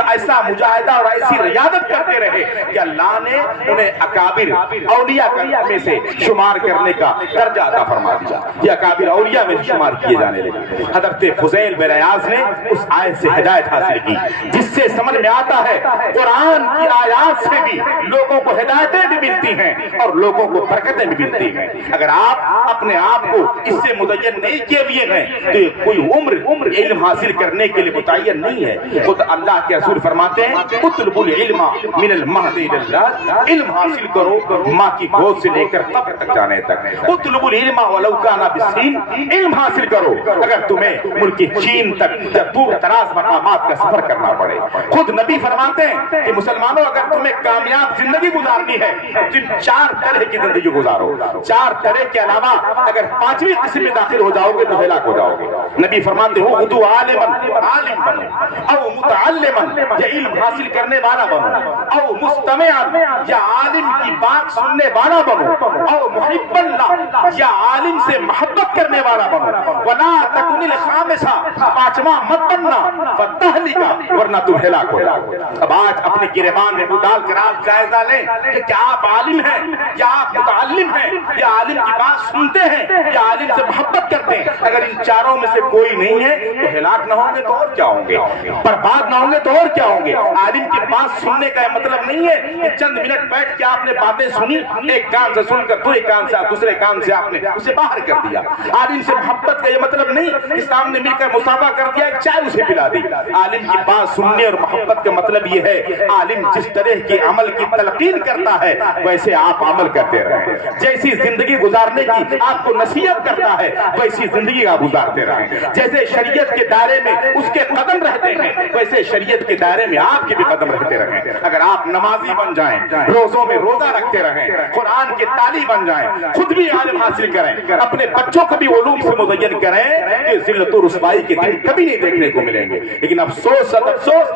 ایسا مجاہدہ اور ایسی ریاضت کرتے رہے کہ اللہ نے انہیں اکابر اولیاء میں سے شمار کرنے کا درجہ عطا فرما دیا۔ یہ اکابر اولیاء میں شمار کیے جانے لگے۔ حضرت فضیل بن عیاض نے اس آیت سے ہدایت حاصل کی، جس سے سمجھ میں آتا ہے قرآن کی آیات سے بھی لوگوں کو ہدایتیں بھی ملتی ہیں اور لوگوں کو برکتیں بھی ملتی ہیں۔ اگر آپ اپنے آپ کو اس سے مدین نہیں کیے ہوئے ہیں تو یہ کوئی عمر علم حاصل کرنے کے لیے متعین نہیں ہے۔ خود اللہ کے رسول فرماتے ہیں اطلبوا العلم من المہد الی اللحد، علم حاصل کرو ماں کی گود سے لے کر قبر تک جانے تک۔ اطلبوا العلم ولو کان بالصین، علم حاصل کرو اگر تمہیں ملک چین تک یا دور دراز مقامات کا سفر کرنا پڑے۔ خود نبی فرماتے ہیں کہ مسلمانوں اگر تمہیں کامیاب زندگی گزارنی ہے تو ان 4 طرح کی زندگی گزارو، 4 طرح کے علاوہ اگر 5ویں قسم میں داخل ہو جاؤ گے تو ہلاک ہو جاؤ گے۔ نبی فرماتے ہو غدو عالما، عالم بنو، او متعلما یا علم حاصل کرنے والا بنو، او مستمعا یا عالم کی بات سننے والا بنو، او محب اللہ یا عالم سے محبت کرنے والا بنو، ولا تکن الخامسہ، 5واں مت بننا، فتہلکا، ورنہ تم ہلاک ہو جاؤ گے۔ اب آج اپنے گریبان میں ڈال کر آپ جائزہ لیں کہ کیا آپ عالم ہیں یا آپ متعلم ہیں یا عالم کی بات سنتے ہیں یا عالم سے محبت کرتے ہیں۔ اگر ان 4 میں سے کوئی نہیں ہے تو ہلاک نہ ہوں گے تو اور کیا ہوں گے، برباد نہ ہوں گے تو اور کیا ہوں گے۔ عالم کی بات سننے کا مطلب نہیں ہے کہ چند منٹ بیٹھ کے آپ نے باتیں سنی، ایک کان سے سن کر دوسرے کان سے آپ نے اسے باہر کر دیا۔ عالم سے محبت کا یہ مطلب نہیں کہ سامنے مل کر مصافحہ کر دیا، ایک چائے اسے پلا دی۔ عالم کی بات سننے اور محبت کا مطلب یہ ہے عالم جس طرح کے عمل کی تلقین کرتا ہے ویسے آپ عمل کرتے رہیں، جیسی زندگی گزارنے کی آپ کو نصیحت کرتا ہے ویسی زندگی آپ گزارتے رہیں، جیسے شریعت کے دائرے میں اس کے قدم رہتے ہیں ویسے شریعت کے دائرے میں آپ کے بھی قدم رہتے رہیں۔ اگر آپ نمازی بن جائیں، روزوں میں روزہ رکھتے رہیں، قرآن کے تالی بن جائیں، خود بھی علم حاصل کریں، اپنے بچوں کو بھی علوم سے مزین کریں، کہ ذلت و رسوائی کے دن کبھی نہیں دیکھنے کو ملیں گے۔ لیکن افسوس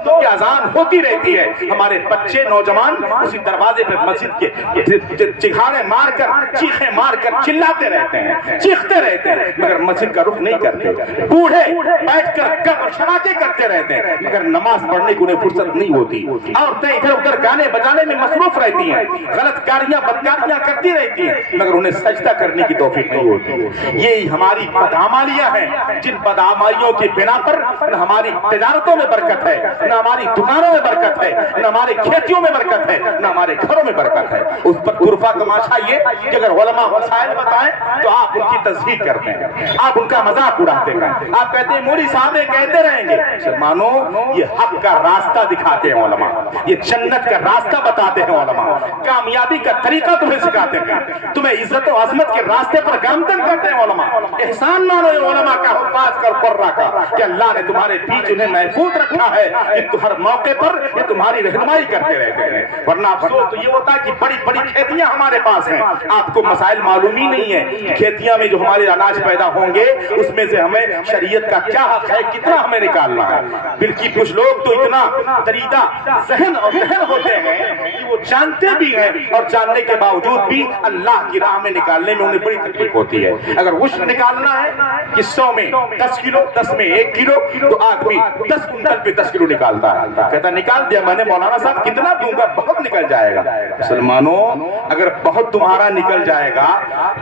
کہ اذان ہوتی رہتی ہے، ہمارے بچے نوجوان اسی دروازے پہ مسجد کے چیخانے مار کر چیخیں مار کر چلاتے رہتے ہیں، چیختے رہتے ہیں، مگر مسجد کا رخ نہیں کرتے۔ بوڑھے بیٹھ کر شراکے کرتے رہتے ہیں مگر نماز پڑھنے کو انہیں فرصت نہیں ہوتی۔ عورتیں ادھر ادھر گانے بجانے میں مصروف رہتی ہیں، غلط کاریاں بدکاریاں کرتی رہتی ہیں مگر انہیں سجدہ کرنے کی توفیق نہیں ہوتی۔ یہ ہماری بدعمالیاں ہیں جن بدعمالیوں کی بنا پر نہ ہماری تجارتوں میں برکت ہے، نہ ہماری دکانوں میں برکت ہے، نہ ہمارے کھیتیوں میں برکت ہے، نہ ہمارے گھروں میں برکت ہے۔ اس پر طرفہ تماشا یہ کہ اگر علماء مسائل بتائیں تو آپ ان کی تصحیح کرتے ہیں، آپ ان کا مذاق اڑاتے ہیں، آپ کہتے ہیں مولوی صاحب کہتے رہیں گے۔ مسلمانوں یہ حق کا راستہ دکھاتے ہیں علماء، یہ جنت کا راستہ بتاتے ہیں علماء، کامیابی کا طریقہ تمہیں سکھاتے ہیں، تمہیں عزت و عظمت کے راستے پر گامزن کرتے ہیں علماء۔ احسان مانو یہ علماء کا، حفاظ کا، قرہ کا، کہ اللہ نے تمہارے بیچ انہیں محفوظ رکھا ہے کہ ہر موقع پر یہ تمہاری رہنمائی کرتے رہتے ہیں۔ ورنہ افسوس تو یہ ہوتا ہے کہ بڑی بڑی کھیتیاں ہمارے پاس ہیں، آپ کو مسائل معلوم ہی نہیں ہے، کھیتیاں میں جو ہمارے اناج پیدا ہوں گے اس میں سے ہمیں شریعت کا کیا حق ہے، کتنا ہمیں نکالنا ہے۔ بلکہ کچھ لوگ تو اتنا دریدہ ذہن اور ذہن ہوتے ہیں کہ وہ جانتے بھی ہیں اور جاننے کے باوجود بھی اللہ کی راہ میں نکالنے میں انہیں بڑی تکلیف ہوتی ہے۔ اگر وشن نکالنا ہے کہ 100 میں 10 کلو، 10 میں 1 کلو، تو آدمی 10 کنٹل پہ 10 کلو نکالتا ہے، کہتا نکال دیا میں نے، مولانا صاحب کتنا دوں گا، بہت نکل جائے گا۔ مسلمانوں اگر بہت تمہارا نکل جائے گا،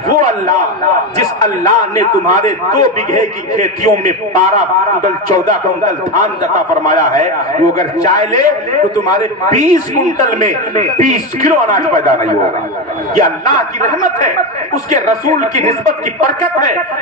وہ اللہ جس اللہ نے تمہارے 2 بیگھے کی کھیتیوں میں 12 کنٹل 14 کنٹل دھان عطا فرمایا ہے، وہ اگر چاہ لے تو تمہارے 20 کنٹل میں 20 کلو اناج پیدا نہیں ہوگا۔ یہ اللہ کی رحمت ہے، اس کے رسول کی نسبت کی برکت ہے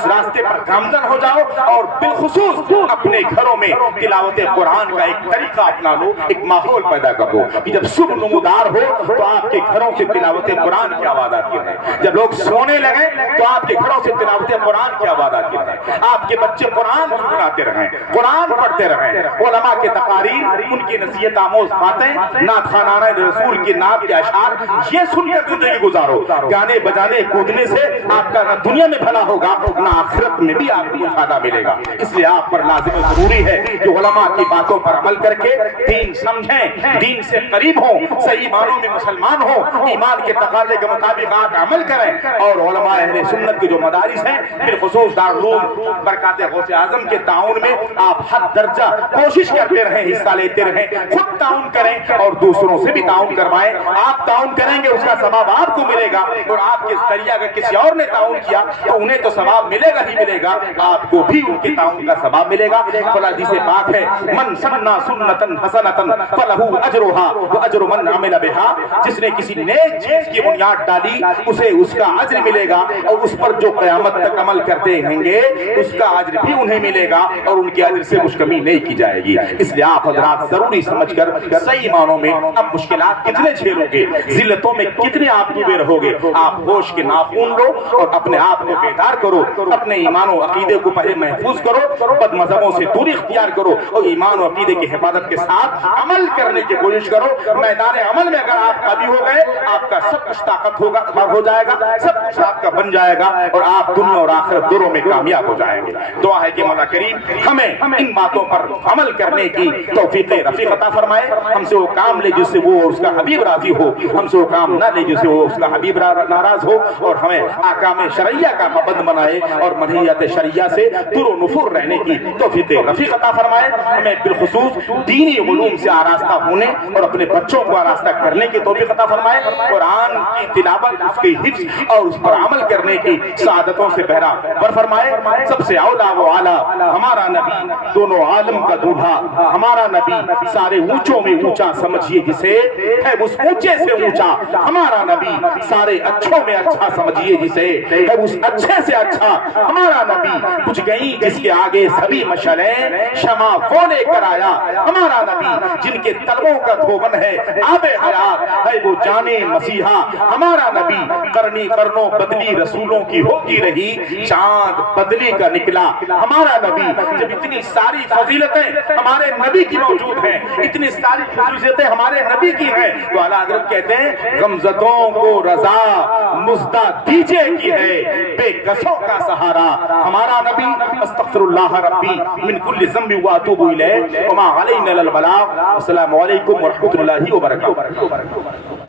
اس راستے پر گامزن ہو جاؤ اور بالخصوص اپنے گھروں میں تلاوت قرآن کا ایک طریقہ اپنا لو، ایک ماحول پیدا کر دو کہ جب صبح نمودار ہو تو آپ کے گھروں سے تلاوت قرآن کی آواز آتی ہے، جب لوگ سونے لگے تو آپ کے گھروں سے تلاوت قرآن کی آواز آتی ہے، آپ کے بچے قرآن گنگناتے رہیں، قرآن پڑھتے رہیں، علماء کے تقاریر، ان کی نصیحت آموز باتیں، نعت خوانانہ رسول کی نعت کے اشعار، یہ سن کر زندگی گزارو۔ گانے بجانے کودنے سے آپ کا نہ دنیا میں بھلا ہوگا نہ آخرت میں بھی آپ کو فائدہ ملے گا۔ اس لیے آپ پر لازم و ضروری ہے کہ علماء کی باتوں پر عمل کر کے دین سمجھیں، دین سے قریب ہوں، صحیح معنوں میں مسلمان ہوں، ایمان کے تقاضے کے مطابق آپ عمل کریں، اور علماء اہل سنت کے جو مدارس ہیں بالخصوص دارالعلوم برکات غوث اعظم کے تعاون میں آپ حد درجہ کوشش کرتے رہیں، حصہ لیتے رہیں، خود تعاون کریں اور دوسروں سے بھی تعاون کروائیں۔ آپ تعاون کریں گے اس کا ثواب آپ کو ملے گا، اور آپ کے ذریعہ اگر کسی اور نے تعاون کیا تو انہیں تو ثواب ملے گا ہی ملے گا، آپ کو بھی ان کے تعاون کا ثواب ملے گا۔ حدیث پاک ہے من سنّا سنتن حسنتن فلہ اجرھا واجر من عمل بها، جس نے کسی نیک چیز کی بنیاد ڈالی اسے اس کا اجر ملے گا، اور اس پر جو قیامت تک عمل کرتے رہیں گے اس کا اجر بھی انہیں ملے گا، اور ان کے اجر سے کچھ کمی نہیں کی جائے گی۔ اس لیے آپ حضرات ضروری سمجھ کر صحیح معنوں میں اب مشکلات کتنے جھیلو گے، ذلتوں میں کتنے آپ ڈوبے رہو گے، آپ ہوش کے ناخون لو اور اپنے آپ کو بیدار کرو، اپنے ایمان و عقیدے کو پہلے محفوظ کرو، بد مذہبوں سے دوری اختیار کرو، اور ایمان و عقیدے کی حفاظت کے ساتھ عمل کرنے کی کوشش کرو۔ میدان عمل میں اگر آپ قوی ہو گئے آپ کا سب کچھ طاقت ہوگا ہو جائے گا، سب کچھ آپ کا بن جائے گا، اور آپ دنیا اور آخرت دونوں میں کامیاب ہو جائیں گے۔ دعا ہے کہ مولا کریم ہمیں ان باتوں پر عمل کرنے کی توفیق رفیق عطا فرمائے، ہم سے وہ کام لے جس سے وہ اس کا حبیب راضی ہو، ہم سے وہ کام نہ لے جس سے وہ اس کا حبیب ناراض ہو، اور ہمیں احکام شرعیہ کا پابند بنائے اور منہیات شرعیہ سے دور و نفور رہنے کی توفیق رفیق عطا فرمائے۔ ہمیں بالخصوص دینی علوم سے آراستہ ہونے اور اپنے بچوں کو آراستہ کرنے کی توفیق عطا فرمائے، قرآن کی تلاوت، اس کی حفظ اور اس پر عمل کرنے کی سعادتوں سے بہرا ور فرمائے۔ سب سے اولا و اعلیٰ ہمارا نبی، دونوں عالم کا دولہا ہمارا نبی، سارے اونچوں میں اونچا سمجھیے جسے، ہے اس اونچے سے اونچا ہمارا نبی، سارے اچھوں میں اچھا سمجھیے جسے، ہے اس اچھے سے اچھا ہمارا نبی، بجھ گئی جس کے آگے سبھی مشعلیں، شمع وہ لے کر آیا ہمارا نبی، جن کے طلبوں کا دھوبن ہے آب حیات، ہے وہ جانے مسیحا ہمارا نبی، قرنی قرنوں بدلی رسولوں کی ہوتی رہی، چاند بدلی کا نکلا ہمارا نبی۔ جب اتنی ساری فضیلتیں ہمارے نبی کی موجود ہیں، اتنی ساری خصوصیتیں ہمارے نبی کی ہیں، تو اعلیٰ حضرت کہتے ہیں غمزدوں کو رضا مزدہ دیجے کی ہے، بے کسوں کا سہارا ہمارا نبی۔ استغفر اللہ ربی من کل ذنب واتوب الیہ وما علینا الا البلاغ۔ السلام علیکم ورحمۃ اللہ وبرکاتہ۔